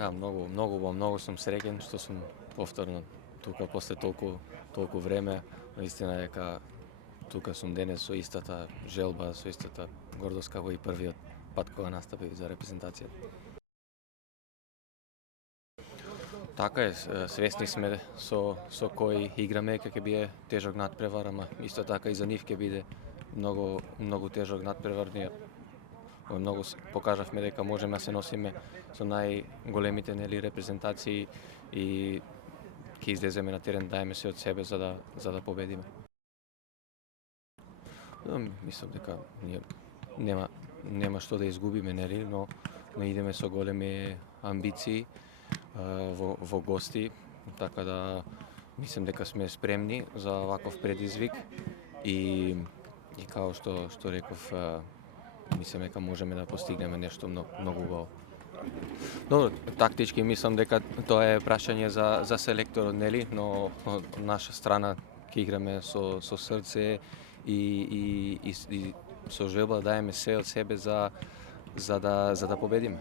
Да, многу сум среќен што сум повторно тука после толку време. Наистина дека тука сум денес со истата желба, со истата гордост како и првиот пат кога настапив за репрезентација. Така е, свесни сме со кој играме, ќе биде тежок надпревар, ама исто така и за нив ќе биде многу тежок надпревар. Ние многу покажавме дека можеме да се носиме со најголемите репрезентации и ќе излеземе на терен, даеме се од себе за да победиме. Мислам дека ние нема што да изгубиме, но идеме со големи амбиции во гости, така да мислам дека сме спремни за ваков предизвик и како што реков, мислам дека можеме да постигнеме нешто многу убаво. Добро, тактички мислам дека тоа е прашање за селекторот, но од наша страна ќе играме со срце и со желба да даеме се од себе за да победиме.